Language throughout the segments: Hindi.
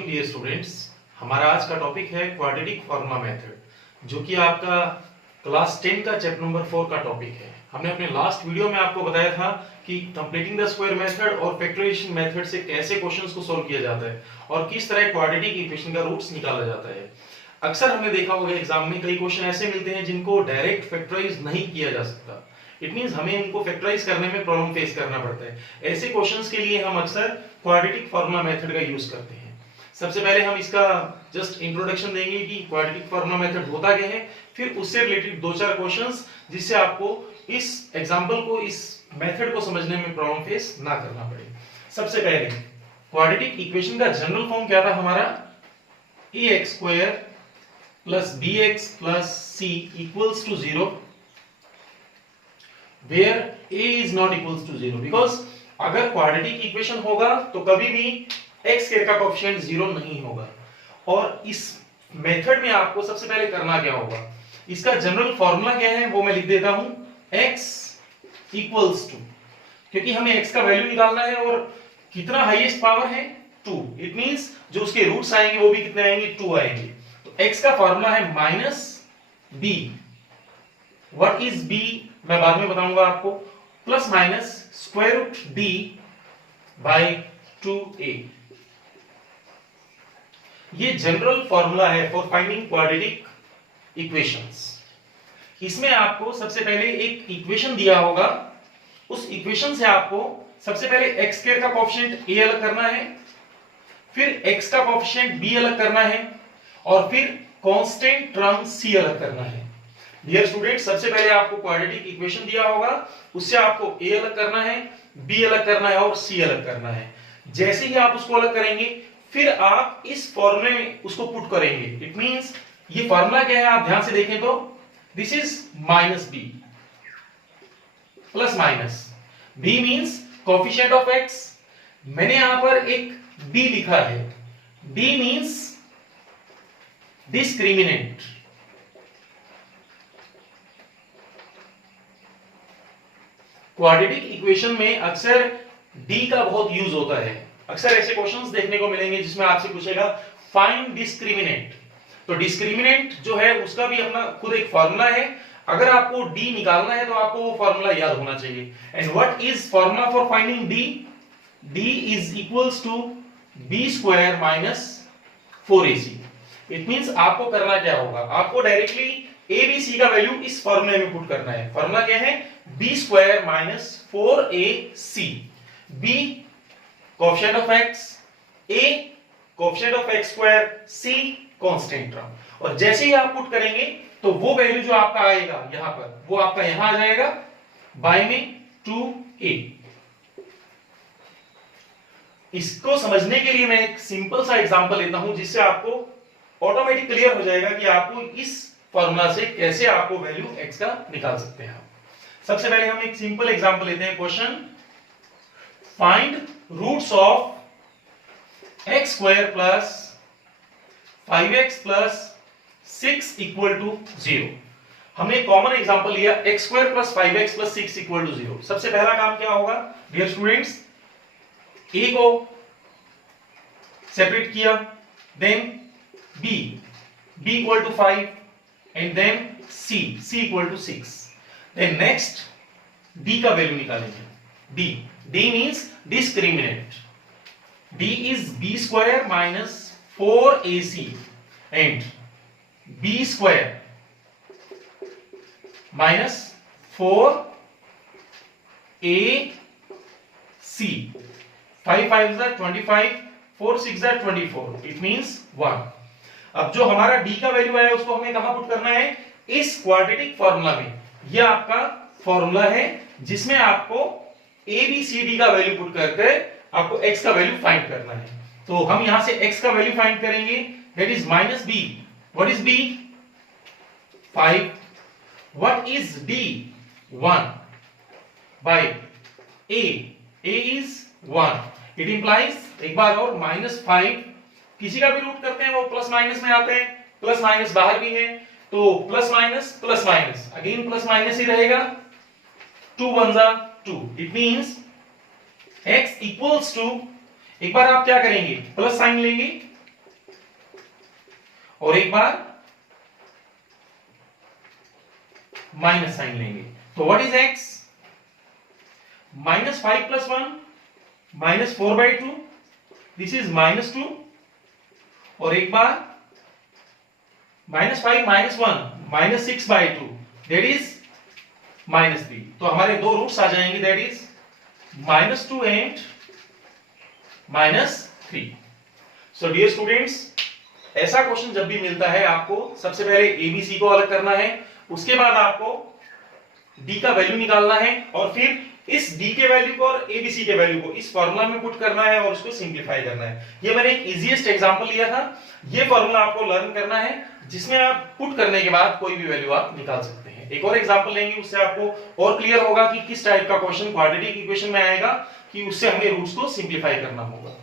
Morning dear students. हमारा आज का टॉपिक है क्वाड्रेटिक फॉर्मूला मेथड, जो कि आपका क्लास 10 का चैप्टर नंबर 4 का टॉपिक है। हमने अपने लास्ट वीडियो में आपको बताया था कि कंप्लीटिंग द स्क्वायर मेथड और फैक्टराइजेशन मेथड से कैसे क्वेश्चंस को सॉल्व किया जाता है और किस तरह क्वाड्रेटिक इक्वेशन का रूट्स निकाला जाता है। अक्सर हमने देखा होगा एग्जाम में कई क्वेश्चन ऐसे मिलते हैं जिनको डायरेक्ट फैक्टराइज नहीं किया जा सकता। इट मींस हमें इनको फैक्टराइज करने में प्रॉब्लम फेस करना पड़ता है। ऐसे क्वेश्चंस के लिए हम अक्सर क्वाड्रेटिक फॉर्मूला मेथड का यूज करते हैं। सबसे पहले हम इसका जस्ट इंट्रोडक्शन देंगे कि क्वाड्रेटिक फॉर्मूला मेथड होता क्या है, फिर उससे रिलेटेड दो चार क्वेश्चंस जिससे आपको इस एग्जांपल को, इस मेथड को समझने में प्रॉब्लम फेस ना करना पड़े। सबसे पहले क्वाड्रेटिक इक्वेशन का जनरल फॉर्म क्या था हमारा, ax square plus bx plus c equals to 0 where a is not equals to 0, because अगर क्वाड्रेटिक इक्वेशन होगा तो कभी भी x स्क्वायर का कोएफिशिएंट 0 नहीं होगा। और इस मेथड में आपको सबसे पहले करना क्या होगा, इसका जनरल फॉर्मूला क्या है वो मैं लिख देता हूं, x इक्वल्स टू, क्योंकि हमें x का वैल्यू निकालना है और कितना हाईएस्ट पावर है 2। इट मींस जो उसके रूट्स आएंगे वो भी कितने आएंगे, 2 आएंगे। तो x का फॉर्मूला है minus b। What is b मैं बाद में बताऊंगा आपको, plus minus square root d by 2a। ये जनरल फॉर्मूला है फॉर फाइंडिंग क्वाड्रेटिक इक्वेशंस। इसमें आपको सबसे पहले एक इक्वेशन दिया होगा, उस इक्वेशन से आपको सबसे पहले x स्क्वायर का कोएफिशिएंट a अलग करना है, फिर x का कोएफिशिएंट b अलग करना है और फिर कांस्टेंट टर्म c अलग करना है। डियर स्टूडेंट, सबसे पहले आपको क्वाड्रेटिक इक्वेशन दिया होगा, उससे आपको a अलग करना है, b अलग करना है और c अलग करना है। जैसे ही आप उसको अलग करेंगे फिर आप इस फॉर्मूले में उसको पुट करेंगे। इट मींस ये फॉर्मूला क्या है आप ध्यान से देखें तो this is minus b plus minus b means coefficient of x। मैंने यहां पर एक d लिखा है, d means discriminant. Quadratic equation में अक्सर d का बहुत यूज होता है। अक्सर ऐसे क्वेश्चंस देखने को मिलेंगे जिसमें आपसे पूछेगा फाइंड डिस्क्रिमिनेंट। तो डिस्क्रिमिनेंट जो है उसका भी अपना खुद एक फार्मूला है। अगर आपको d निकालना है तो आपको वो फार्मूला याद होना चाहिए। And what is formula for finding d? d is equals to b square minus 4ac। It means आपको करना क्या होगा, आपको डायरेक्टली a b c का वैल्यू इस फार्मूले में पुट करना है। फार्मूला क्या है, b square minus 4ac। b coefficient of x, a coefficient of x square, c constant term. और जैसे ही आप पुट करेंगे तो वो वैल्यू जो आपका आएगा यहां पर, वो आपका यहां आ जाएगा बाय में 2a। इसको समझने के लिए मैं एक सिंपल सा एग्जांपल लेता हूं जिससे आपको ऑटोमेटिक क्लियर हो जाएगा कि आपको इस फॉर्मूला से कैसे आपको वैल्यू x का निकाल सकते हैं। सबसे पहले हम एक सिंपल एग्जांपल लेते हैं। Question, find roots of x square plus 5x plus 6 equal to 0। हमने कॉमन एग्जांपल लिया x square plus 5x plus 6 equal to 0। सबसे पहला काम क्या होगा डियर स्टूडेंट्स, a को सेपरेट किया, then b equal to 5 and then c equal to 6। Then next d का वैल्यू निकालेंगे। d means discriminant. d is b square minus 4ac and b square minus 4ac। 5 5 is 25, 4 6 is 24। It means 1। अब जो हमारा d का वैल्यू आया उसको हमें कहां पुट करना है, इस क्वाड्रेटिक फार्मूला में। यह आपका फार्मूला है जिसमें आपको a b c d का वैल्यू पुट करके आपको x का वैल्यू फाइंड करना है। तो हम यहां से x का वैल्यू फाइंड करेंगे, that is minus b। What is b? 5। What is d? 1 by a is 1। It implies, एक बार और, माइनस 5 किसी का भी रूट करते हैं वो प्लस माइनस में आते हैं, प्लस माइनस बाहर भी है तो plus minus again plus minus ही रहेगा। 2 1 2। It means x equals to, एक बार आप क्या करेंगे प्लस साइन लेंगे और एक बार माइनस साइन लेंगे। तो what is x? -5 + 1 -4/2, this is -2, और एक बार -5 - 1 -6/2, दैट इज -3। तो हमारे दो रूट्स आ जाएंगे, that is -2 and -3। So dear students, ऐसा क्वेश्चन जब भी मिलता है आपको सबसे पहले एबीसी को अलग करना है, उसके बाद आपको डी का वैल्यू निकालना है, और फिर इस डी के वैल्यू को और एबीसी के वैल्यू को इस फॉर्मूला में पुट करना है और उसको सिंप्लीफाई करना है। ये मैंने एक इजीएस्ट एग्जांपल लिया था, ये फॉर्मूला आपको लर्न करना है, जिसमें आप पुट करने के बाद कोई भी वैल्यू आप निकाल सकते हैं। एक और एग्जांपल लेंगे, उससे आपको और क्लियर होगा कि किस टाइप का क्वेश्चन क्वाड्रेटिक इक्वेशन में आएगा, कि उससे हमें रूट्स को सिंप्लीफाई करना होगा।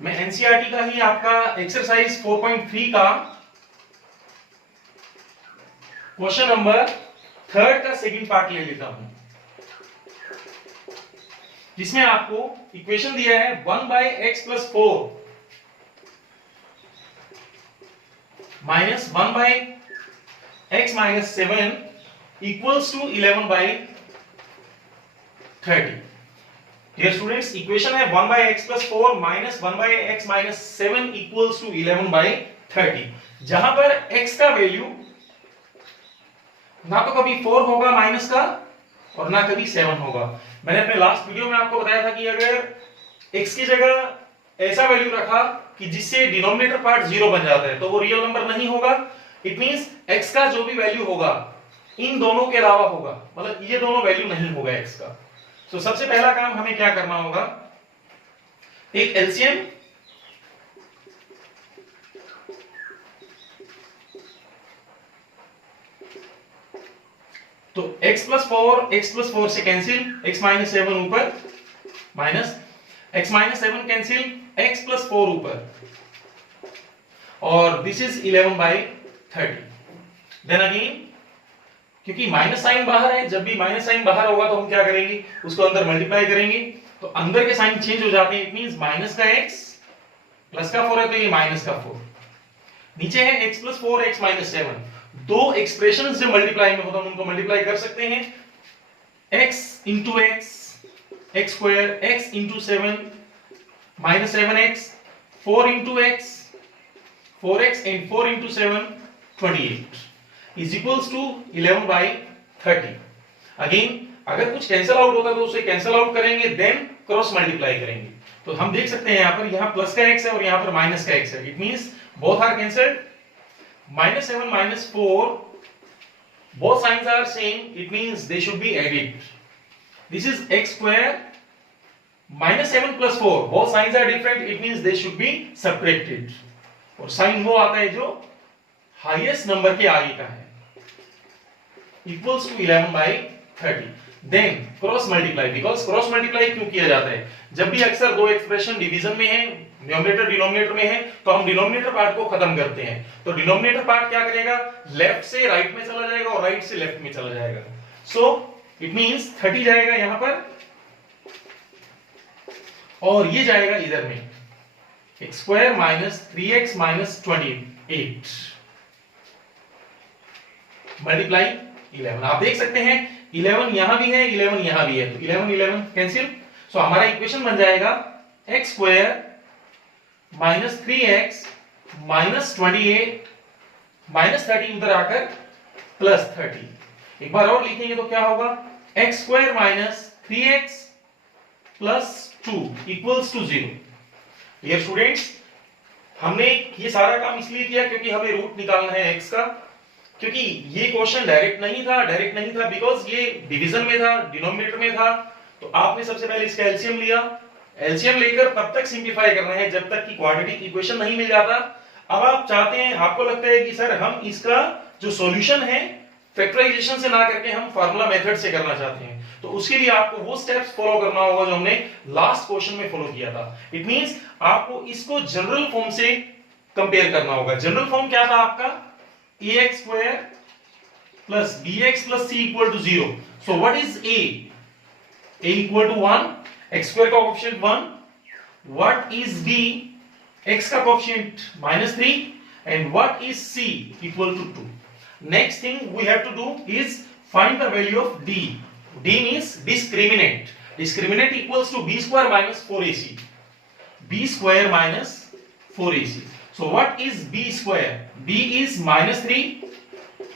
मैं एनसीईआरटी का ही आपका एक्सरसाइज 4.3 का क्वेश्चन नंबर 3 का सेकंड पार्ट ले लेता हूं, जिसमें आपको इक्वेशन दिया है 1/x + 4 - 1/x - 7 = 11/30। Dear students, equation है 1/x + 4 - 1/x - 7 = 11/30, जहां पर x का वैल्यू ना तो कभी 4 होगा माइनस का, और ना कभी 7 होगा। मैंने अपने लास्ट वीडियो में आपको बताया था कि अगर x की जगह ऐसा वैल्यू रखा कि जिससे डिनोमिनेटर पार्ट 0 बन जाता है, तो वो रियल नंबर नहीं होगा। इट मींस x का जो भी वैल्यू होगा इन दोनों के अलावा होगा, मतलब ये दोनों वैल्यू नहीं होगा x का। तो सबसे पहला काम हमें क्या करना होगा, एक एलसीएम तो x + 4 से कैंसिल, x - 7 ऊपर, माइनस x - 7 कैंसिल, x + 4 ऊपर, और दिस इज 11/30। देन अगेन, क्योंकि माइनस साइन बाहर है, जब भी माइनस साइन बाहर होगा तो हम क्या करेंगे, उसको अंदर मल्टीप्लाई करेंगे, तो अंदर के साइन चेंज हो जाते हैं। इट मींस माइनस का x प्लस का 4 है, तो ये माइनस का 4, नीचे है x + 4 x - 7। दो एक्सप्रेशन जो मल्टीप्लाई में होता है उनको मल्टीप्लाई कर सकते हैं, x × x x² x × 7 -7x, 4 × x 4x, and 4 × 7 28 = 11/30। Again अगर कुछ कैंसिल आउट होता है तो उसे कैंसिल आउट करेंगे, देन क्रॉस मल्टीप्लाई करेंगे। तो हम देख सकते हैं यहाँ पर, यहाँ प्लस का x है और यहाँ पर माइनस का x है। It means both are cancelled, -7 - 4, both signs are same, it means they should be added. This is x² -7 + 4, both signs are different, it means they should be subtracted, और साइन वो आता है जो हाईएस्ट नंबर के आगे का है, equals to 11/30। Then cross multiply, because cross multiply क्यों किया जाता है, जब भी अक्सर दो एक्सप्रेशन डिवीजन में है, न्यूमरेटर डिनोमिनेटर में है, तो हम डिनोमिनेटर पार्ट को खत्म करते हैं। तो डिनोमिनेटर पार्ट क्या करेगा, लेफ्ट से राइट में चला जाएगा और राइट से लेफ्ट में चला जाएगा। सो इट मींस 30 जाएगा यहां पर, और ये जाएगा इधर में, x² - 3x - 28 मल्टीप्लाई 11। आप देख सकते हैं 11 यहां भी है, 11 यहां भी है, तो 11 11 कैंसिल। सो हमारा इक्वेशन बन जाएगा x² - 3x - 28 -30 उधर आकर +30। एक बार और लिखेंगे तो क्या होगा, x² - 3x + 2 = 0। डियर स्टूडेंट्स, हमने ये सारा काम इसलिए किया क्योंकि हमें रूट निकालना है x का, क्योंकि ये क्वेश्चन डायरेक्ट नहीं था बिकॉज ये डिवीजन में था, डिनोमिनेटर में था। तो आपने सबसे पहले इसका एलसीएम लिया, एलसीएम लेकर तब तक सिंप्लीफाई करना है जब तक कि क्वाड्रेटिक इक्वेशन नहीं मिल जाता। अब आप चाहते हैं, आपको लगता है कि सर हम इसका जो सॉल्यूशन है फैक्टराइजेशन से ना करके हम फार्मूला मेथड से करना चाहते हैं, तो उसके लिए आपको वो स्टेप्स फॉलो करना होगा जो हमने लास्ट क्वेश्चन में फॉलो किया था। इट मींस आपको इसको जनरल फॉर्म से कंपेयर करना होगा। जनरल फॉर्म क्या था आपका? ax square plus bx plus c equal to 0. So what is a? A equal to 1, x square का coefficient 1. What is b? x का coefficient -3 and what is c? Equal to 2. Next thing we have to do is find the value of d. d means discriminant. Discriminant equals to b square minus 4ac. b square minus 4ac. So what is b square? b is -3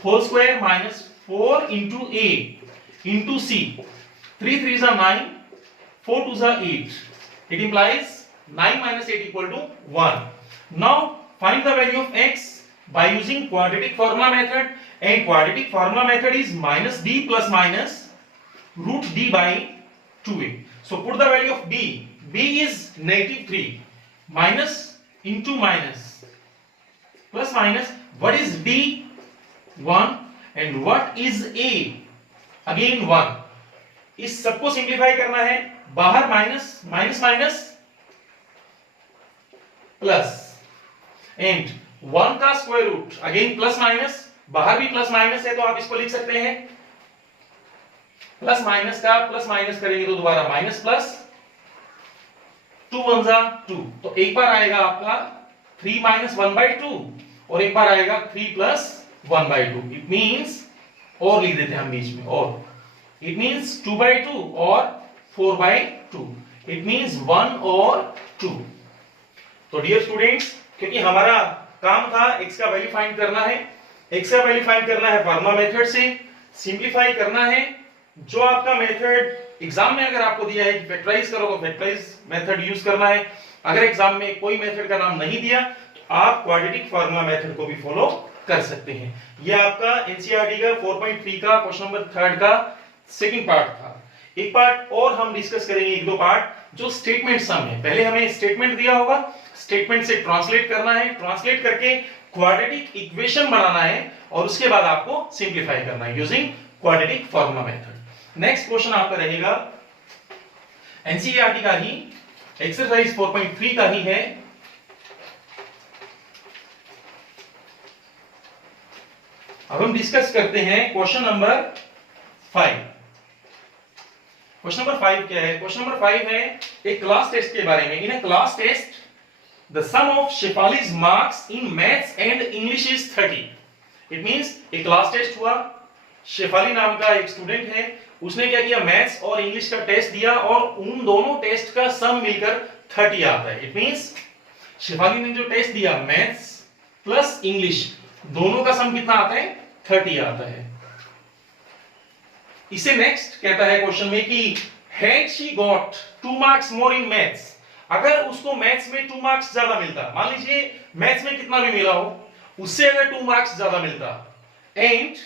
whole square minus 4 into a into c. 3 3s are 9, 4 2s are 8. It implies 9 minus 8 equal to 1. Now find the value of x by using quadratic formula method, and quadratic formula method is minus d plus minus root d by 2a. So put the value of b. b is -3 minus into minus plus minus. What is b? 1. And what is a? Again 1. इस सबको सिंप्लीफाई करना है, बाहर minus minus minus plus, and 1 का square root again plus minus, बाहर भी प्लस माइनस है तो आप इसको लिख सकते हैं प्लस माइनस का प्लस माइनस करेंगे तो दोबारा माइनस प्लस, 2 1 जा 2, तो एक बार आएगा आपका 3 minus 1 by 2 और एक बार आएगा 3 plus 1 by 2. इट मींस, और लिख देते हैं हम बीच में, और इट मींस 2 by 2 और 4 by 2. इट मींस 1 और 2. तो डियर स्टूडेंट्स, क्योंकि हमारा काम था x का वैल्यू फाइंड करना है, x का वैल्यू फाइंड करना है फार्मूला मेथड से, सिंप्लीफाई करना है। जो आपका मेथड एग्जाम में अगर आपको दिया है कि फैक्टराइज करो तो फैक्टराइज मेथड यूज करना है। अगर एग्जाम में कोई मेथड का नाम नहीं दिया तो आप क्वाड्रेटिक फार्मूला मेथड को भी फॉलो कर सकते हैं। यह आपका एनसीईआरटी का 4.3 का क्वेश्चन नंबर 3 का सेकंड पार्ट था। एक पार्ट और हम डिस्कस करेंगे, एक दो पार्ट, जो स्टेटमेंट सम है। पहले हमें स्टेटमेंट दिया होगा, स्टेटमेंट से ट्रांसलेट करना है, ट्रांसलेट करके क्वाड्रेटिक इक्वेशन बनाना है और उसके बाद आपको सिंप्लीफाई करना है using quadratic formula method. Next question आपका रहेगा एनसीईआरटी का ही, एक्सरसाइज 4.3 का ही है। अब हम डिस्कस करते हैं क्वेश्चन नंबर 5। क्वेश्चन नंबर 5 क्या है? क्वेश्चन नंबर 5 है एक क्लास टेस्ट के बारे में। In a class test the sum of Shefali's marks in maths and English is 30। It means एक क्लास टेस्ट हुआ, शेफाली नाम का एक स्टूडेंट है, उसने क्या किया, मैथ्स और इंग्लिश का टेस्ट दिया और उन दोनों टेस्ट का सम मिलकर 30 आता है। इट मींस शेफाली ने जो टेस्ट दिया मैथ्स प्लस इंग्लिश, दोनों का सम कितना आता है? 30 आता है। इसे नेक्स्ट कहता है क्वेश्चन में कि had she got 2 marks more in maths, अगर उसको मैथ्स में 2 मार्क्स ज्यादा मिलता, मान लीजिए मैथ्स में कितना भी मिला हो, उससे अगर 2 मार्क्स ज्यादा मिलता, and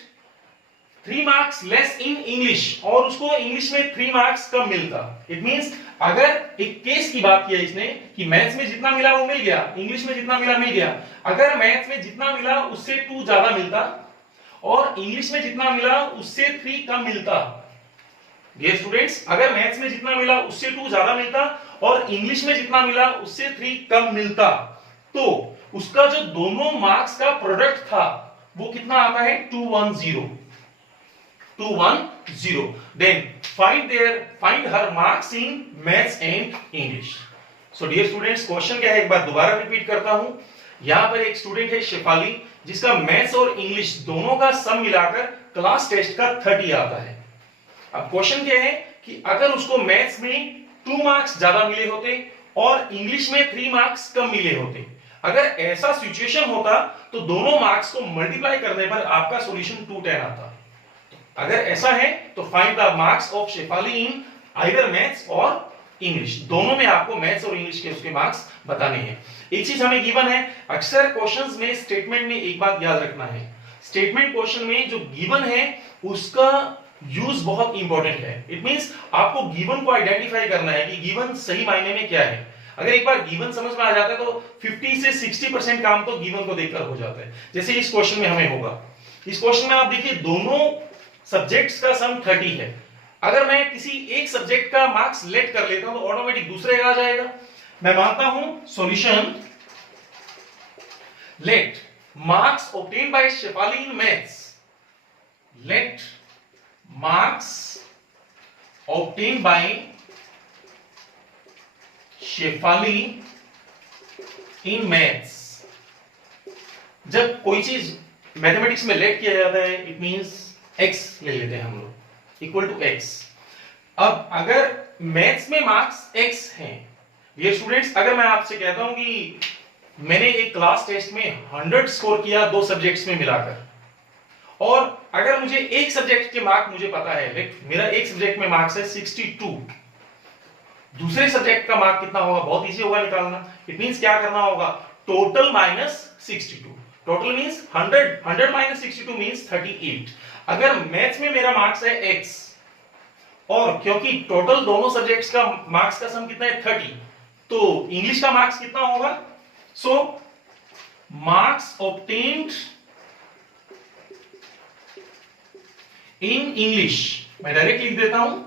3 marks less in English, और उसको इंग्लिश में 3 मार्क्स कम मिलता। इट मींस अगर एक केस की बात किया इसने कि मैथ्स में जितना मिला वो मिल गया, इंग्लिश में जितना मिला मिल गया, अगर मैथ्स में जितना मिला उससे 2 ज्यादा मिलता और इंग्लिश में जितना मिला उससे 3 कम मिलता। डियर स्टूडेंट्स, अगर मैथ्स में जितना मिला उससे 2 ज्यादा मिलता और इंग्लिश में जितना मिला उससे 3 कम मिलता, तो उसका जो दोनों मार्क्स का प्रोडक्ट था वो कितना आता है? 210। 210। Then find her marks in maths and English. So dear students, question क्या है एक बार दोबारा रिपीट करता हूं। यहां पर एक स्टूडेंट है शेफाली, जिसका मैथ्स और इंग्लिश दोनों का सम मिलाकर क्लास टेस्ट का 30 आता है। अब क्वेश्चन क्या है कि अगर उसको मैथ्स में 2 मार्क्स ज्यादा मिले होते और इंग्लिश में 3 मार्क्स कम मिले होते, अगर ऐसा सिचुएशन होता तो दोनों मार्क्स को मल्टीप्लाई करने पर आपका सॉल्यूशन 210 आता। अगर ऐसा है तो find the marks of Shefali in either maths और इंग्लिश, दोनों में आपको मैथ्स और इंग्लिश के उसके मार्क्स बताने हैं। एक चीज हमें गिवन है, अक्सर क्वेश्चंस में स्टेटमेंट में एक बात याद रखना है, स्टेटमेंट क्वेश्चन में जो गिवन है उसका यूज बहुत इंपॉर्टेंट है। इट मींस आपको गिवन को आइडेंटिफाई करना है कि गिवन सही मायने में क्या है। अगर एक बार गिवन समझ में आ जाता है तो 50 से 60% काम तो गिवन को देखकर हो जाता है। जैसे इस क्वेश्चन में हमें होगा, इस क्वेश्चन में आप देखिए दोनों सब्जेक्ट्स का सम 30 है। अगर मैं किसी एक सब्जेक्ट का मार्क्स लेट कर लेता हूं तो ऑटोमेटिक दूसरे का आ जाएगा। मैं मानता हूं solution let marks obtained by Shefali in maths, let marks obtained by Shefali in maths. जब कोई चीज मैथमेटिक्स में लेट किया जाता है इट मींस x ले लेते हैं हम लोग इक्वल टू x। अब अगर मैथ्स में मार्क्स x हैं, डियर स्टूडेंट्स, अगर मैं आपसे कहता हूं कि मैंने एक क्लास टेस्ट में 100 स्कोर किया दो सब्जेक्ट्स में मिलाकर, और अगर मुझे एक सब्जेक्ट के मार्क मुझे पता है, मेरा एक सब्जेक्ट में मार्क्स है 62, दूसरे सब्जेक्ट का मार्क कितना होगा, बहुत इजी होगा निकालना। इट मींस क्या करना होगा, total minus 62। Total means 100 minus 62 means 38। अगर मैथ्स में मेरा मार्क्स है x, और क्योंकि टोटल दोनों सब्जेक्ट्स का मार्क्स का सम कितना है 30, तो इंग्लिश का मार्क्स कितना होगा, so marks obtained in English, मैं डायरेक्ट लिख देता हूं,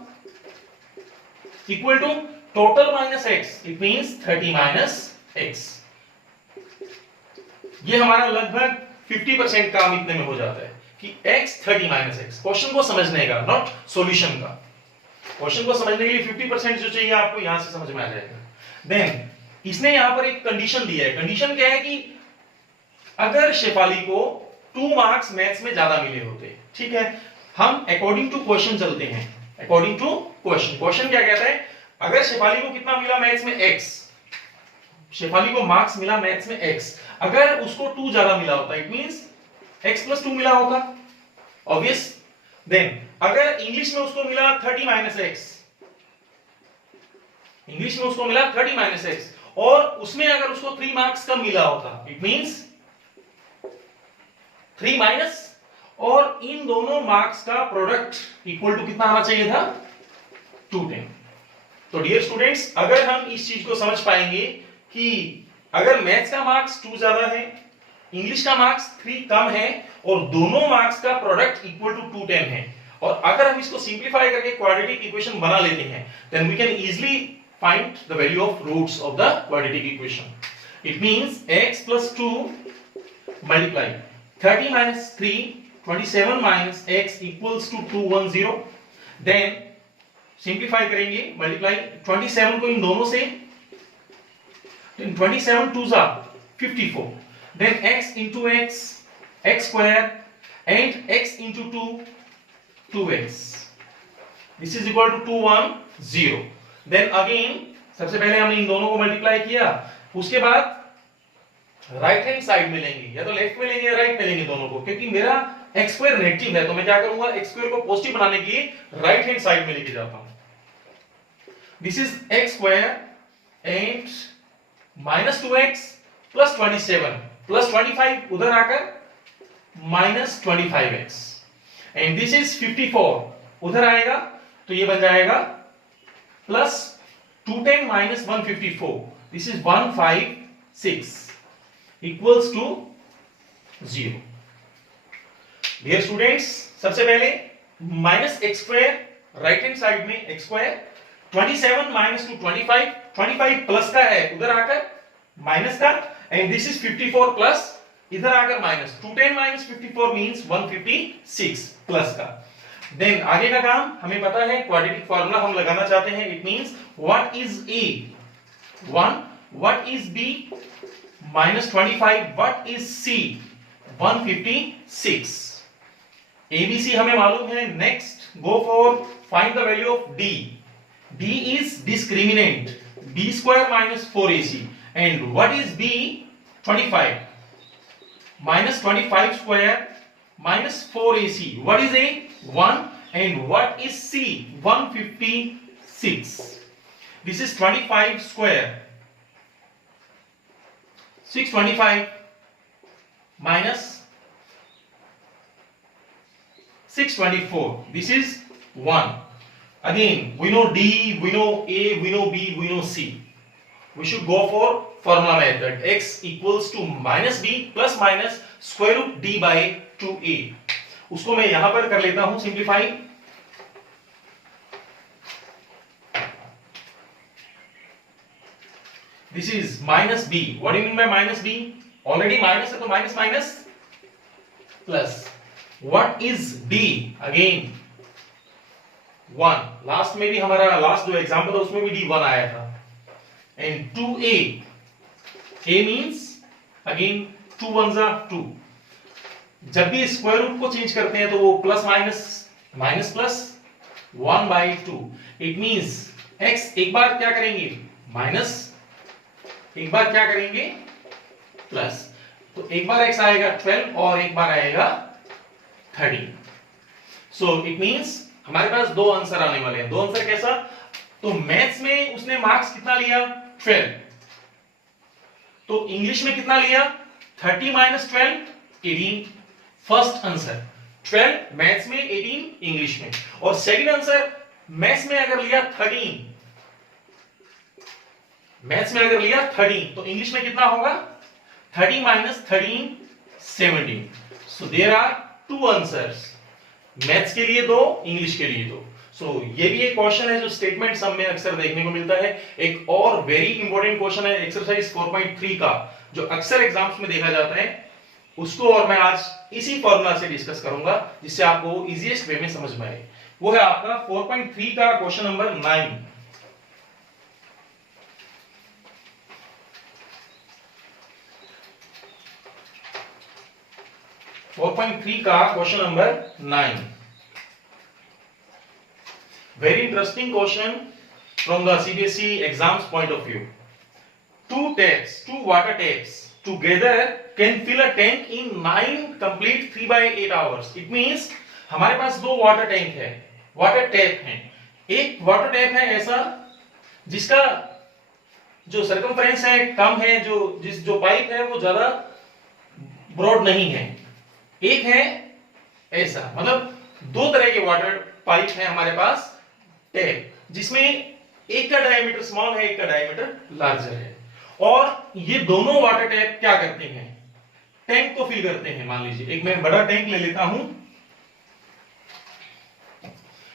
equal to total minus x, it means 30 minus x। ये हमारा लगभग 50% काम इतने में हो जाता है कि x 30 माइनस x। क्वेश्चन को समझने का, नॉट सॉल्यूशन का। क्वेश्चन को समझने के लिए 50% जो चाहिए आपको यहां से समझ में आ जाएगा। देन इसने यहां पर एक कंडीशन दिया है। कंडीशन क्या है कि अगर शेफाली को 2 मार्क्स मैथ्स में ज्यादा मिले होते, ठीक है, हम अकॉर्डिंग टू क्वेश्चन चलते हैं। अकॉर्डिंग टू क्वेश्चन, क्वेश्चन क्या कहता है, अगर शेफाली को कितना मिला मैथ्स में x, शेफाली को मार्क्स मिला मैथ्स में x, अगर उसको 2 ज्यादा मिला होता इट मींस x प्लस 2 मिला होता, ऑब्वियस। देन अगर इंग्लिश में उसको मिला 30 माइनस x, इंग्लिश में उसको मिला 30 माइनस x, और उसमें अगर उसको 3 मार्क्स कम मिला होता इट मींस 3 माइनस, और इन दोनों मार्क्स का प्रोडक्ट इक्वल टू कितना आना चाहिए था, 210। तो डियर स्टूडेंट्स, अगर हम इस चीज को समझ पाएंगे कि अगर मैथ्स का मार्क्स 2 ज्यादा है, इंग्लिश का मार्क्स 3 कम है, और दोनों मार्क्स का प्रोडक्ट इक्वल टू 210 है, और अगर हम इसको सिंप्लीफाई करके क्वाड्रेटिक इक्वेशन बना लेते हैं, then we can easily find the value of roots of the quadratic equation. It means x plus 2 multiply 30 minus 3, 27 minus x equals to 210। Then simplify करेंगे, मल्टीप्लाई 27 को इन दोनों से, 27 2s are 54, then x into x, x square, and x into 2, 2x, this is equal to 210। then again सबसे पहले हमने इन दोनों को मल्टीप्लाई किया, उसके बाद राइट हैंड साइड में लेंगे, या तो लेफ्ट में लेंगे या राइट में लेंगे दोनों को, क्योंकि मेरा x स्क्वायर नेगेटिव है, तो मैं क्या करूंगा, x स्क्वायर को पॉजिटिव बनाने के लिए राइट हैंड साइड में लेके जाता हूं। This is x square and minus 2x plus 27 plus 25 उधर आकर minus 25x, and this is 54 उधर आएगा, तो ये बन जाएगा plus 210 minus 154, this is 156 equals to 0। Dear students, सबसे पहले minus x square right hand side में एक्स स्क्वायर, 27 माइनस 2 25, 25 प्लस का है उधर आकर माइनस का, एंड दिस इज 54 प्लस इधर आकर माइनस, 210 माइनस 54 मींस 156 प्लस का। देन आगे का काम हमें पता है, क्वाड्रेटिक फार्मूला हम लगाना चाहते हैं। It means what is a 1, what is b minus 25, what is c 156, abc हमें मालूम है। Next go for find the value of d, d is discriminant, b square minus 4ac, and what is b 25 minus 25 square minus 4ac, what is a 1, and what is c 156, this is 25 square, 625 minus 624, this is 1. Again we know d, we know a, we know b, we know c. We should go for formula method, x equals to minus b plus minus square root d by 2a. उसको मैं यहां पर कर लेता हूं simplify. This is minus b. What do you mean by minus b? Already minus है तो minus minus plus. What is d? Again 1। Last में भी हमारा लास्ट जो एग्जांपल था उसमें भी डी 1 आया था। And 2a, a means again 2 1 2। जब भी स्क्वायर रूट को चेंज करते हैं तो वो plus minus minus plus 1/2। It means x एक बार क्या करेंगे माइनस, एक बार क्या करेंगे प्लस। तो एक बार x आएगा 12 और एक बार आएगा 13। सो इट मींस हमारे पास दो आंसर आने वाले हैं। दो आंसर कैसा? तो मैथ्स में उसने मार्क्स कितना लिया 12, तो इंग्लिश में कितना लिया 30 माइनस 12 18। फर्स्ट आंसर 12 मैथ्स में, 18 इंग्लिश में। और सेकंड आंसर मैथ्स में अगर लिया 13, मैथ्स में अगर लिया 13 तो इंग्लिश में कितना होगा 30 minus 13 17। So there are two answers, maths के लिए दो, इंग्लिश के लिए दो। सो ये भी एक क्वेश्चन है जो स्टेटमेंट सम में अक्सर देखने को मिलता है। एक और वेरी इंपॉर्टेंट क्वेश्चन है एक्सरसाइज 4.3 का, जो अक्सर एग्जाम्स में देखा जाता है उसको, और मैं आज इसी फॉर्मूला से डिस्कस करूंगा जिससे आपको इजीएस्ट वे में समझ में आए। वो है आपका 4.3 का क्वेश्चन नंबर 9। का question number 9। Very interesting question from the CBSE exams point of view. Two water taps together can fill a tank in 9 complete 3/8 hours. It means हमारे पास दो वाटर टैंक है, वाटर टैप है। एक वाटर टैप है ऐसा जिसका जो सर्कमफ्रेंस है कम है, जो पाइप है वो ज्यादा ब्रॉड नहीं है। एक है ऐसा, मतलब दो तरह के वाटर पाइप है हमारे पास टैप, जिसमें एक का डायमीटर स्मॉल है, एक का डायमीटर लार्जर है। और ये दोनों वाटर टैप क्या करते हैं टैंक को फिल करते हैं। मान लीजिए एक मैं बड़ा टैंक ले लेता हूं,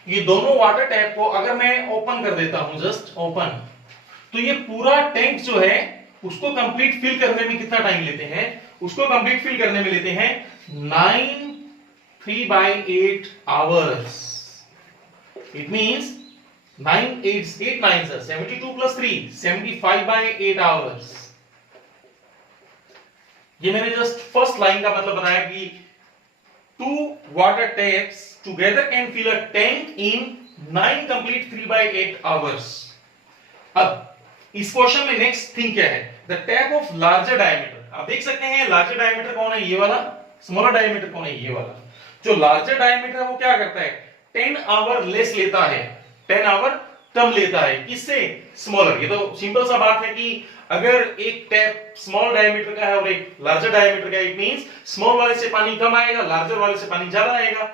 ये दोनों वाटर टैप को अगर मैं ओपन कर देता हूं, जस्ट ओपन, तो ये पूरा टैंक जो है उसको कंप्लीट फिल करने में कितना टाइम लेते हैं? उसको कंप्लीट फिल करने में लेते हैं 9 3/8 आवर्स। इट मींस 9 8 9 72 प्लस 3 75/8 आवर्स। ये मैंने जस्ट फर्स्ट लाइन का मतलब बताया कि two water taps together can fill a tank in 9 complete 3/8 hours. अब इस क्वेश्चन में नेक्स्ट थिंग क्या है? The tap of larger diameter. आप देख सकते हैं लार्जर डायमीटर कौन है? ये वाला। स्मॉलर डायमीटर कौन है? ये वाला। जो लार्जर डायमीटर है वो क्या करता है 10 आवर लेस लेता है, 10 आवर कम लेता है। किससे? स्मॉलर। ये तो सिंपल सा बात है कि अगर एक टैप स्मॉल डायमीटर का है और एक लार्जर डायमीटर का, इट मींस स्मॉल वाले से पानी कम आएगा, लार्जर वाले से पानी ज्यादा आएगा।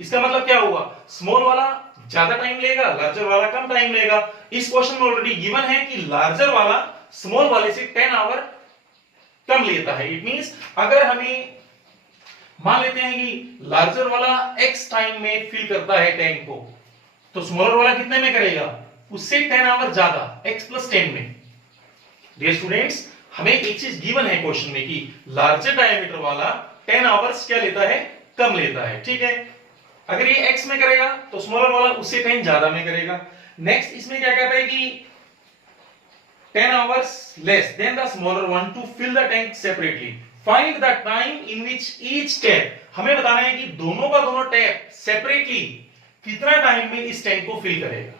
इसका मतलब क्या हुआ? स्मॉल वाला ज्यादा टाइम लेगा, लार्जर वाला कम टाइम लेगा। इस क्वेश्चन में ऑलरेडी गिवन है कि लार्जर वाला स्मॉल वाले से 10 आवर कम लेता है। इट मींस अगर हमें मान लेते हैं कि लार्जर वाला x टाइम में फिल करता है टैंक को, तो स्मॉलर वाला कितने में करेगा? उससे 10 आवर ज्यादा, x + 10 में। डियर स्टूडेंट्स, हमें एक चीज गिवन है क्वेश्चन में कि लार्जर डायमीटर वाला 10 आवर्स क्या लेता है? कम लेता है। ठीक है, अगर ये x में करेगा तो स्मॉलर वाला उससे 10 ज्यादा में करेगा। नेक्स्ट इसमें क्या कहता है कि 10 hours less than the smaller one to fill the tank separately. Find the time in which each tap, हमें बताना है कि दोनों का दोनों टैप सेपरेटली कितना टाइम में इस टैंक को फिल करेगा।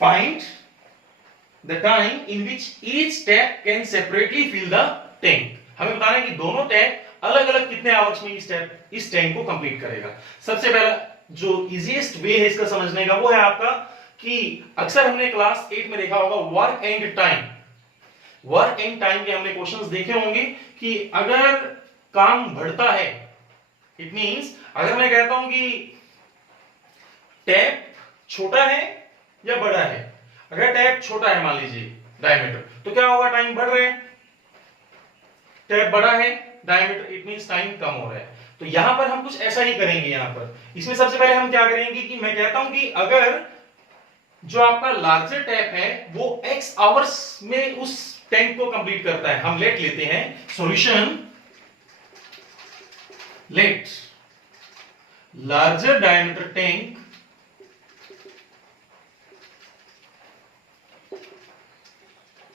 Find the time in which each tap can separately fill the tank. हमें बताना है कि दोनों टैप अलग अलग कितने आवर्स में इस टैंक को कंप्लीट करेगा। सबसे पहला जो इजीएस्ट वे है इसका समझने का वो है आपका कि अक्सर हमने क्लास 8 में देखा होगा work and time. Work and time के हमने क्वेश्चंस देखे होंगे कि अगर काम बढ़ता है, इट मींस अगर मैं कहता हूं कि टैप छोटा है या बड़ा है, अगर टैप छोटा है मान लीजिए डायमीटर, तो क्या होगा? टाइम बढ़ रहा है। टैप बड़ा है डायमीटर, इट मींस टाइम कम हो रहा है। तो यहां पर हम कुछ ऐसा ही करेंगे। यहां पर इसमें सबसे पहले हम क्या करेंगे कि मैं कहता हूं कि अगर जो आपका लार्जर टैप है वो x आवर्स में उस टैंक को कंप्लीट करता है, हम लेट लेते हैं solution let larger diameter tank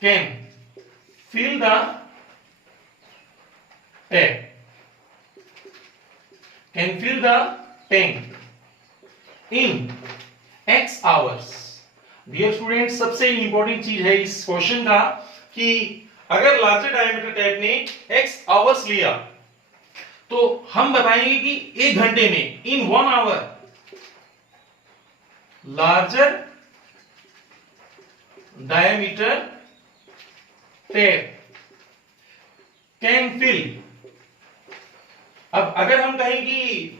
can fill the tank in x hours। Dear student, सबसे इंपॉर्टेंट चीज है इस क्वेश्चन का कि अगर लार्जर डायमीटर टैप ने x आवर्स लिया तो हम बताएंगे कि 1 घंटे में in 1 hour larger diameter tap can fill. अब अगर हम कहें कि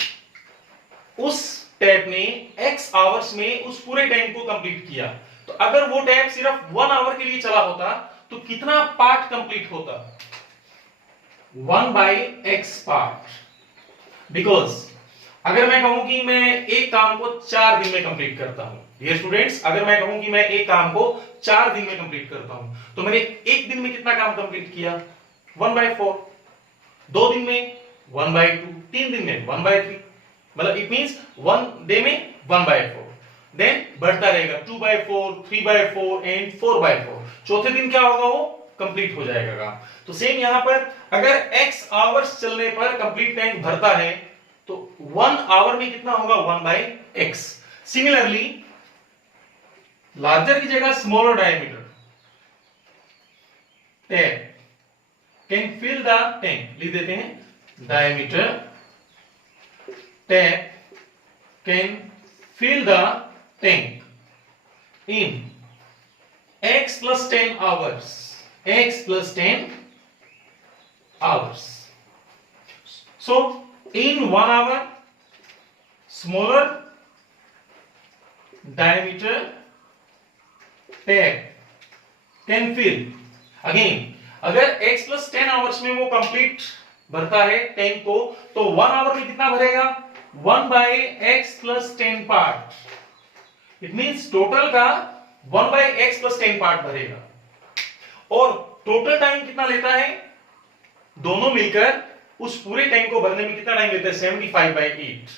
उस टैप ने x आवर्स में उस पूरे टैंक को कंप्लीट किया, तो अगर वो टैप सिर्फ 1 आवर के लिए चला होता तो कितना पार्ट कंप्लीट होता? 1/x part. बिकॉज अगर मैं कहूं कि मैं एक काम को 4 दिन में कंप्लीट करता हूं, डियर स्टूडेंट्स, अगर मैं कहूं कि मैं एक काम को 4 दिन में कंप्लीट करता हूं, तो मैंने एक दिन में कितना काम कंप्लीट किया? 1/4। 2 दिन में 1/2, 3 दिन में 1/3, मतलब इट मींस 1 डे में 1/4। देन बढ़ता रहेगा 2/4, 3/4 एंड 4/4। चौथे दिन क्या होगा? वो कंप्लीट हो जाएगा काम। तो सेम यहां पर अगर x आवर्स चलने पर कंप्लीट टैंक भरता है तो 1 आवर में कितना होगा? 1/x। सिमिलरली लार्जर की जगह smaller diameter tap can fill the tank, लिख देते हैं diameter tap can fill the tank in x plus 10 hours, x plus 10 hours। So in 1 hour smaller diameter tap can fill। Again अगर x plus 10 hours में वो कंप्लीट भरता है टैंक को, तो 1 आवर में कितना भरेगा? 1/x plus 10 part. It means total का 1/x plus 10 पार्ट भरेगा। और टोटल टाइम कितना लेता है? दोनों मिलकर उस पूरे टैंक को भरने में कितना टाइम लेता है? 75/8।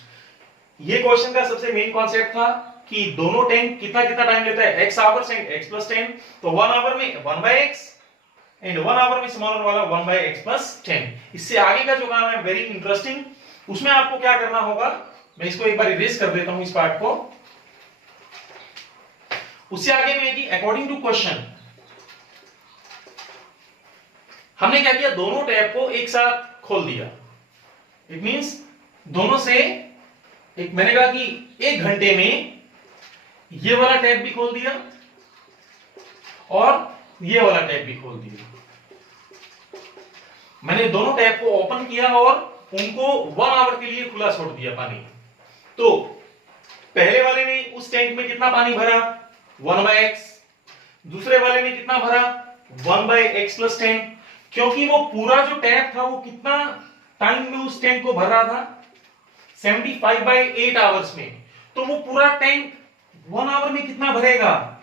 ये क्वेश्चन का सबसे मेन कॉन्सेप्ट था कि दोनों टैंक कितना कितना टाइम लेता है? x hours and x plus 10। तो 1 आवर में 1/x एंड 1 आवर में स्मॉलर वाला 1/x plus 10। इससे आगे का जो काम है वेरी इंटरेस्टिंग, उसमें आपको क्या करना होगा, मैं इसको एक बार इरेज कर देता हूं इस पार्ट को। उससे आगे में कि अकॉर्डिंग टू क्वेश्चन हमने क्या किया? दोनों टैप को एक साथ खोल दिया। इट मींस दोनों से एक, मैंने कहा कि 1 घंटे में ये वाला टैप भी खोल दिया और ये वाला टैप भी खोल दिया। मैंने दोनों टैप को ओपन किया और उनको 1 आवर के लिए खुला छोड़ दिया पानी। तो पहले वाले ने उस टैंक में कितना पानी भरा? 1/x। दूसरे वाले ने कितना भरा? 1/x plus 10। क्योंकि वो पूरा जो टैप था वो कितना टाइम में उस टैंक को भर रहा था? 75/8 आवर्स में। तो वो पूरा टैंक 1 आवर में कितना भरेगा?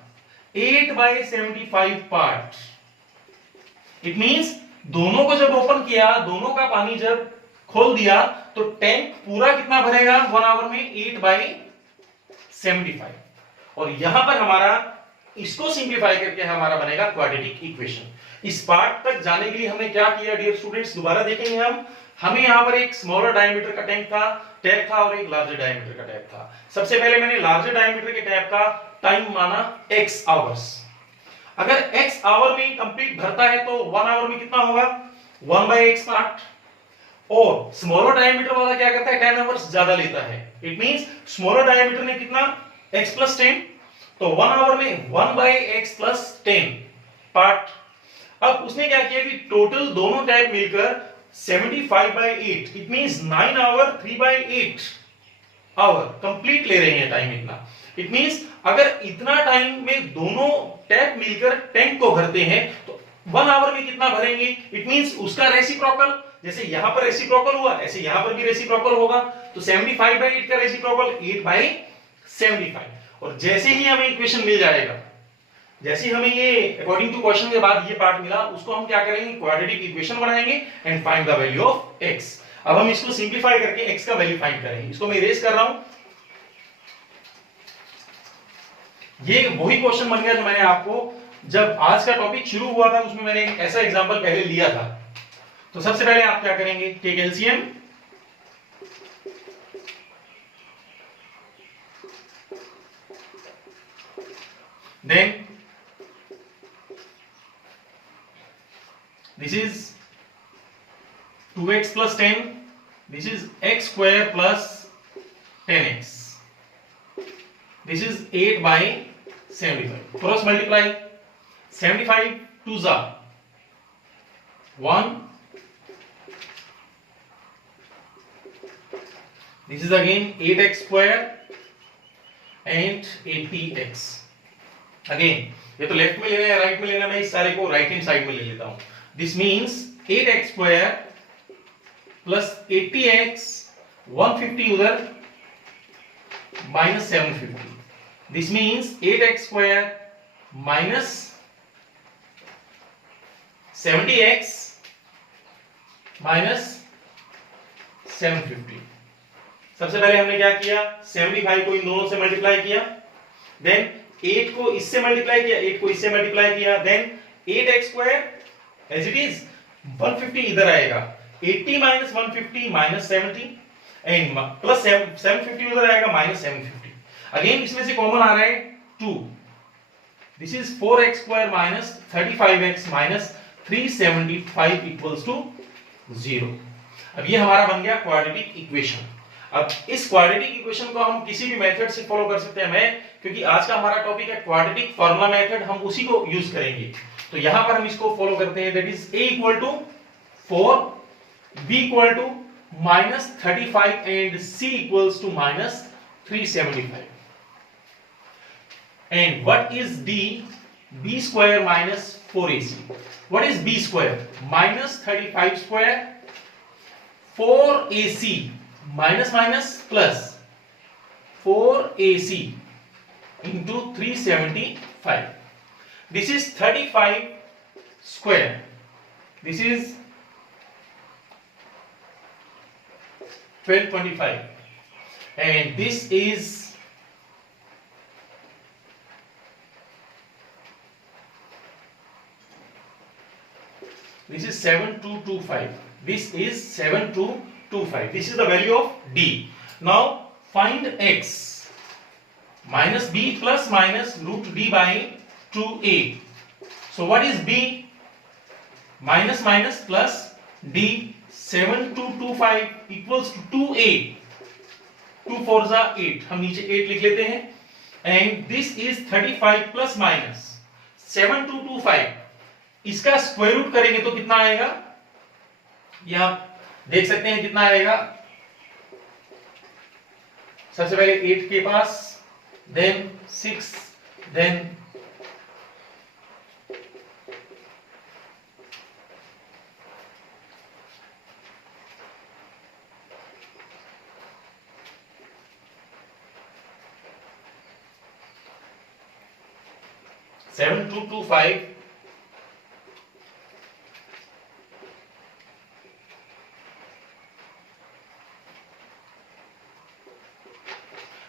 8/75 पार्ट। इट मींस दोनों को जब ओपन किया, दोनों का पानी जब खोल दिया, तो टैंक पूरा कितना भरेगा 1 आवर में? 8/75। और यहां पर हमारा इसको सिंप्लीफाई करके हमारा बनेगा क्वाड्रेटिक इक्वेशन। इस पार्ट तक जाने के लिए हमने क्या किया डियर स्टूडेंट्स, दोबारा देखेंगे हम। हमें यहां पर एक स्मॉलर डायमीटर का टैप था और एक लार्जर डायमीटर का टैप था। सबसे पहले मैंने लार्जर डायमीटर के टैप का टाइम माना x आवर्स। अगर x आवर में कंप्लीट भरता है तो 1 आवर में कितना होगा? 1/x part. और स्मॉलर डायमीटर वाला क्या करता है? 10 आवर्स ज्यादा लेता है। इट मींस स्मॉलर डायमीटर ने कितना? x plus 10। तो 1 आवर में 1/x plus 10 पार्ट। अब उसने क्या किया कि टोटल दोनों टैप मिलकर 75/8, it means 9 hour 3/8 hour complete ले रहे हैं टाइम इतना। इट मींस अगर इतना टाइम में दोनों टैप मिलकर टैंक को भरते हैं तो 1 आवर में कितना भरेंगे? इट मींस उसका रेसिप्रोकल जैसे यहां पर रेसिप्रोकल हुआ ऐसे यहां पर भी रेसिप्रोकल होगा। तो 75/8 का रेसिप्रोकल 8/75। और जैसे ही हमें इक्वेशन मिल जाएगा, जैसे हमें ये अकॉर्डिंग टू क्वेश्चन के बाद ये पार्ट मिला, उसको हम क्या करेंगे, क्वाड्रेटिक इक्वेशन बनाएंगे and find the value of x। अब हम इसको सिंपलीफाई करके x का वैल्यू फाइंड करेंगे। इसको मैं इरेज कर रहा हूं। ये वही क्वेश्चन बन गया जो मैंने आपको जब आज का टॉपिक शुरू हुआ था उसमें मैंने एक ऐसा एग्जांपल पहले लिया था। तो सबसे पहले आप क्या करेंगे, take LCM, then this is 2x plus 10, this is x square plus 10x, this is 8/75. Cross multiply, 75 2s are 1, this is again 8x square and 80x. Again ये तो लेफ्ट में लेना है राइट में लेना, मैं इस सारे को राइट हैंड साइड में ले लेता हूं। This means 8x square plus 80x, 150 उधर minus 750। This means 8x square minus 70x minus 750। सबसे पहले हमने क्या किया, 75 को इन दोनों से मल्टीप्लाई किया, देन 8 को इससे मल्टीप्लाई किया, 8 को इससे मल्टीप्लाई किया, then 8x square as it is 150 इधर आएगा, 80 माइनस 150 माइनस 70 एंड प्लस 750 उधर आएगा माइनस 750। अगेन इसमें से कॉमन आ रहा है 2, this is 4x square minus 35x minus 375 equals to 0। अब ये हमारा बन गया क्वाड्रेटिक इक्वेशन। अब इस क्वाड्रेटिक इक्वेशन को हम किसी भी मेथड से फॉलो कर सकते हैं, मैं क्योंकि आज का हमारा टॉपिक है क्वाड्रेटिक फार्मूला मेथड, हम उसी को यूज करेंगे। तो यहां पर हम इसको फॉलो करते हैं, that is a equal to 4, b equal to minus 35 and c equals to minus 375। And what is d, b square minus 4ac। What is b square, minus 35 square 4ac minus minus plus 4ac into 375. This is 35 square. This is 1225 and this is 7225. This is 7225. This is the value of D. Now find X. Minus B plus minus root D by 2A. So what is B? Minus minus plus D. 7225 equals to 2A. 2 4s are 8. हम नीचे 8 लिख लेते हैं. And this is 35 plus minus 7225. इसका स्क्वायर रूट करेंगे तो कितना आएगा? ये आप देख सकते हैं कितना आएगा. सबसे पहले 8 के पास, then 6, then 7225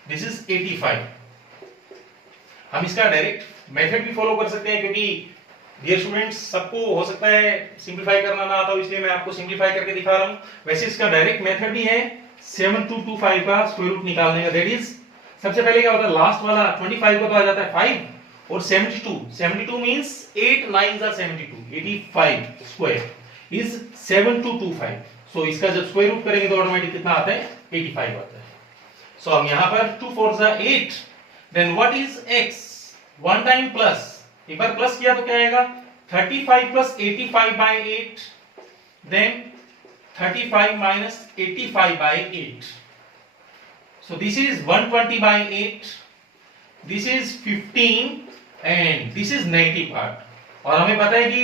दिस इज 85. हम इसका डायरेक्ट मेथड भी फॉलो कर सकते हैं क्योंकि डियर स्टूडेंट्स सबको हो सकता है सिंपलीफाई करना ना आता हो, इसलिए मैं आपको सिंपलीफाई करके दिखा रहा हूं. वैसे इसका डायरेक्ट मेथड भी है 7225 का स्क्वायर रूट निकालने का. दैट इज सबसे पहले क्या होता है, लास्ट वाला 25 को तो आ जाता है 5 और 72 means 8 9s are 72. 85 square is 7225. सो इसका जब स्क्वायर रूट करेंगे तो ऑटोमेटिक कितना आता है, 85 आता है. सो हम यहां पर 2 4s are 8. Then what is x? One time plus, एक बार प्लस किया तो क्या आएगा, 35 प्लस 85 by 8, देन 35 minus 85 by 8. So this is 120 by 8, this is 15 and this is negative part. और हमें पता है कि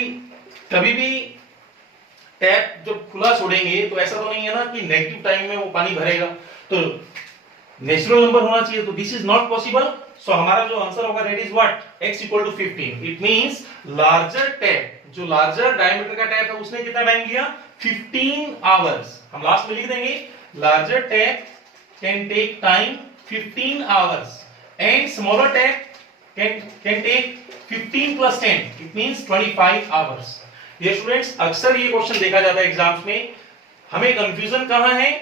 कभी भी टैप जब खुला छोड़ेंगे तो ऐसा तो नहीं है ना कि नेगेटिव टाइम में वो पानी भरेगा, तो नेचुरल नंबर होना चाहिए, तो this is not possible. So हमारा जो आंसर होगा that is what, x equal to 15। It means larger tap, जो लार्जर डायमीटर का टैप है उसने कितना टाइम लिया, 15 आवर्स। हम लास्ट में लिख देंगे larger tap can take time 15 hours and smaller tap can take 15 plus 10, it means 25 hours. ये स्टूडेंट्स अक्सर ये क्वेश्चन देखा जाता है एग्जाम्स में। हमें कंफ्यूजन कहां है,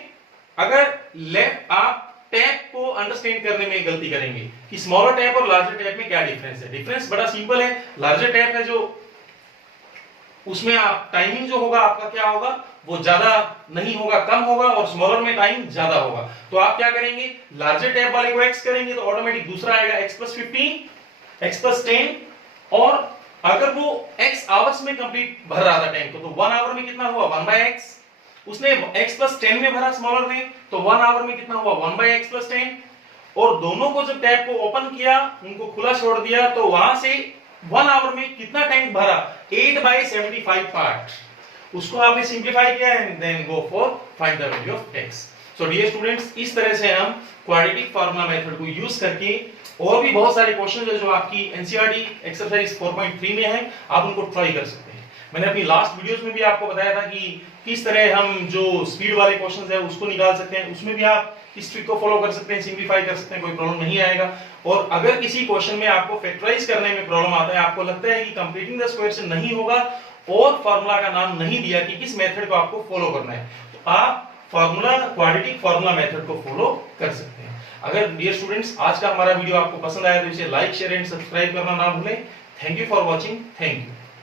अगर लेफ्ट आप टैप को अंडरस्टैंड करने में गलती करेंगे कि स्मॉलर टैप और लार्जर टैप में क्या डिफरेंस है। डिफरेंस बड़ा सिंपल है। लार्जर टैप है जो उसमें आप टाइमिंग जो होगा आपका क्या होगा, वो ज्यादा नहीं होगा, कम होगा, और स्मॉलर में टाइम ज्यादा होगा। तो आप क्या करेंगे, लार्जर टैप वाले को x करेंगे तो ऑटोमेटिक दूसरा आएगा x प्लस 15, x प्लस 10, और अगर वो x आवर्स में कंप्लीट भर रहा था टैंक को तो 1 आवर में कितना हुआ 1/x। उसने x प्लस 10 में भरा स्मॉलर में तो 1 आवर में कितना हुआ 1/x प्लस 10, और दोनों को जब टैप को ओपन किया, उनको खुला छोड़ दिया, तो वहां से 1 आवर में कितना टैंक भरा 8/75 पार्ट। उसको आपने सिंप्लीफाई किया and then go for find the value of x। So dear students, इस तरह से हम क्वाड्रेटिक फार्मूला मेथड को यूज करके और भी बहुत सारे क्वेश्चन है जो आपकी एनसीईआरटी एक्सरसाइज 4.3 में है, आप उनको ट्राई कर सकते हैं। मैंने अपनी लास्ट वीडियोस में भी आपको बताया था कि किस तरह हम जो स्पीड वाले क्वेश्चंस है उसको निकाल सकते हैं, उसमें भी आप इस ट्रिक को फॉलो कर सकते हैं, सिंप्लीफाई कर सकते हैं, कोई प्रॉब्लम नहीं आएगा। और अगर किसी क्वेश्चन में आपको फैक्टराइज करने में प्रॉब्लम आता है, आपको लगता है कि कंप्लीटिंग द स्क्वायर से नहीं होगा और फार्मूला का नाम नहीं दिया कि किस मेथड को आपको फॉलो करना है, तो आप फार्मूला क्वाड्रेटिक फार्मूला मेथड को फॉलो कर सकते हैं। अगर डियर स्टूडेंट्स आज का हमारा वीडियो आपको पसंद आया तो इसे लाइक शेयर एंड सब्सक्राइब करना ना भूलें। Thank you for watching, thank you.